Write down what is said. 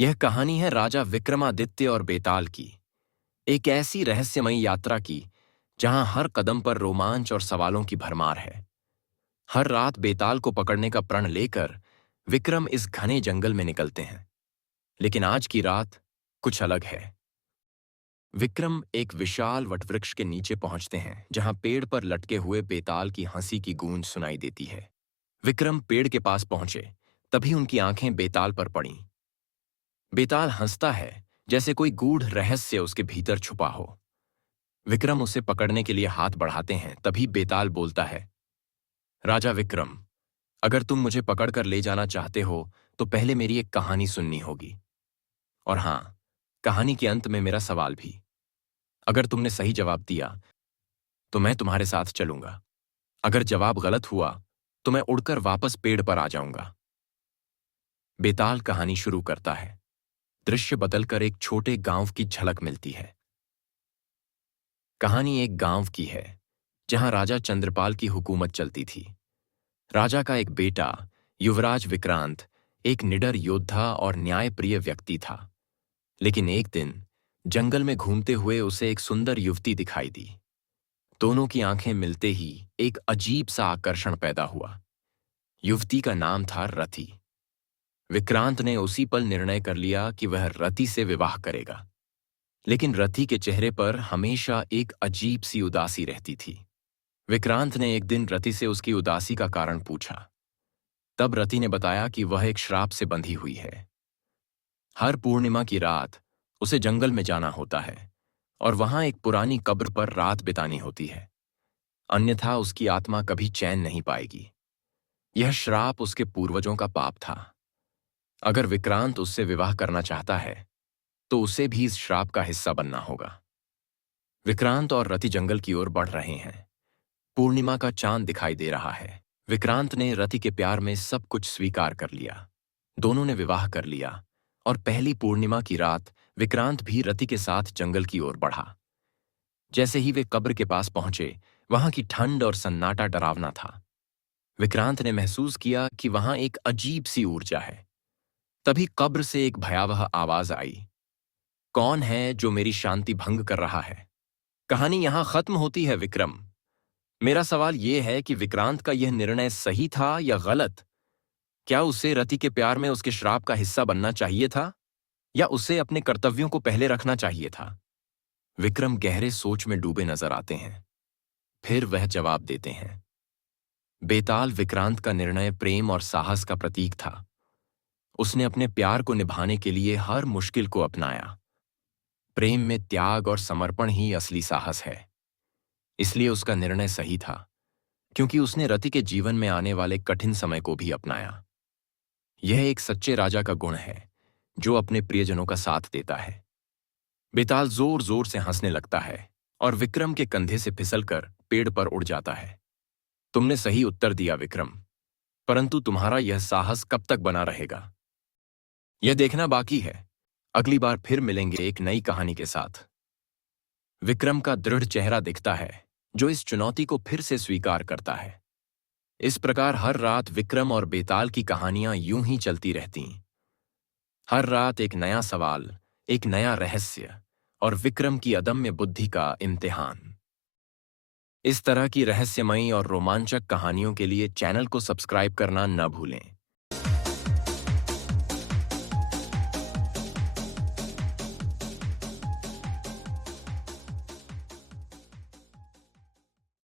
यह कहानी है राजा विक्रमादित्य और बेताल की, एक ऐसी रहस्यमयी यात्रा की जहां हर कदम पर रोमांच और सवालों की भरमार है। हर रात बेताल को पकड़ने का प्रण लेकर विक्रम इस घने जंगल में निकलते हैं, लेकिन आज की रात कुछ अलग है। विक्रम एक विशाल वटवृक्ष के नीचे पहुंचते हैं, जहां पेड़ पर लटके हुए बेताल की हंसी की गूंज सुनाई देती है। विक्रम पेड़ के पास पहुंचे, तभी उनकी आंखें बेताल पर पड़ीं। बेताल हंसता है, जैसे कोई गूढ़ रहस्य उसके भीतर छुपा हो। विक्रम उसे पकड़ने के लिए हाथ बढ़ाते हैं, तभी बेताल बोलता है, राजा विक्रम, अगर तुम मुझे पकड़कर ले जाना चाहते हो तो पहले मेरी एक कहानी सुननी होगी। और हाँ, कहानी के अंत में मेरा सवाल भी। अगर तुमने सही जवाब दिया तो मैं तुम्हारे साथ चलूंगा। अगर जवाब गलत हुआ तो मैं उड़कर वापस पेड़ पर आ जाऊंगा। बेताल कहानी शुरू करता है। दृश्य बदलकर एक छोटे गांव की झलक मिलती है। कहानी एक गांव की है, जहां राजा चंद्रपाल की हुकूमत चलती थी। राजा का एक बेटा, युवराज विक्रांत, एक निडर योद्धा और न्यायप्रिय व्यक्ति था। लेकिन एक दिन जंगल में घूमते हुए उसे एक सुंदर युवती दिखाई दी। दोनों की आंखें मिलते ही एक अजीब सा आकर्षण पैदा हुआ। युवती का नाम था रति। विक्रांत ने उसी पल निर्णय कर लिया कि वह रति से विवाह करेगा। लेकिन रति के चेहरे पर हमेशा एक अजीब सी उदासी रहती थी। विक्रांत ने एक दिन रति से उसकी उदासी का कारण पूछा। तब रति ने बताया कि वह एक श्राप से बंधी हुई है। हर पूर्णिमा की रात उसे जंगल में जाना होता है और वहां एक पुरानी कब्र पर रात बितानी होती है, अन्यथा उसकी आत्मा कभी चैन नहीं पाएगी। यह श्राप उसके पूर्वजों का पाप था। अगर विक्रांत उससे विवाह करना चाहता है तो उसे भी इस श्राप का हिस्सा बनना होगा। विक्रांत और रति जंगल की ओर बढ़ रहे हैं। पूर्णिमा का चांद दिखाई दे रहा है। विक्रांत ने रति के प्यार में सब कुछ स्वीकार कर लिया। दोनों ने विवाह कर लिया और पहली पूर्णिमा की रात विक्रांत भी रति के साथ जंगल की ओर बढ़ा। जैसे ही वे कब्र के पास पहुंचे, वहां की ठंड और सन्नाटा डरावना था। विक्रांत ने महसूस किया कि वहां एक अजीब सी ऊर्जा है। तभी कब्र से एक भयावह आवाज आई, कौन है जो मेरी शांति भंग कर रहा है? कहानी यहां खत्म होती है विक्रम। मेरा सवाल यह है कि विक्रांत का यह निर्णय सही था या गलत? क्या उसे रति के प्यार में उसके श्राप का हिस्सा बनना चाहिए था, या उसे अपने कर्तव्यों को पहले रखना चाहिए था? विक्रम गहरे सोच में डूबे नजर आते हैं। फिर वह जवाब देते हैं। बेताल विक्रांत का निर्णय प्रेम और साहस का प्रतीक था। उसने अपने प्यार को निभाने के लिए हर मुश्किल को अपनाया। प्रेम में त्याग और समर्पण ही असली साहस है। इसलिए उसका निर्णय सही था, क्योंकि उसने रति के जीवन में आने वाले कठिन समय को भी अपनाया। यह एक सच्चे राजा का गुण है, जो अपने प्रियजनों का साथ देता है। बेताल जोर जोर से हंसने लगता है और विक्रम के कंधे से फिसलकर पेड़ पर उड़ जाता है। तुमने सही उत्तर दिया विक्रम, परंतु तुम्हारा यह साहस कब तक बना रहेगा, यह देखना बाकी है। अगली बार फिर मिलेंगे एक नई कहानी के साथ। विक्रम का दृढ़ चेहरा दिखता है, जो इस चुनौती को फिर से स्वीकार करता है। इस प्रकार हर रात विक्रम और बेताल की कहानियां यूं ही चलती रहतीं। हर रात एक नया सवाल, एक नया रहस्य और विक्रम की अदम्य बुद्धि का इम्तिहान। इस तरह की रहस्यमयी और रोमांचक कहानियों के लिए चैनल को सब्सक्राइब करना न भूलें।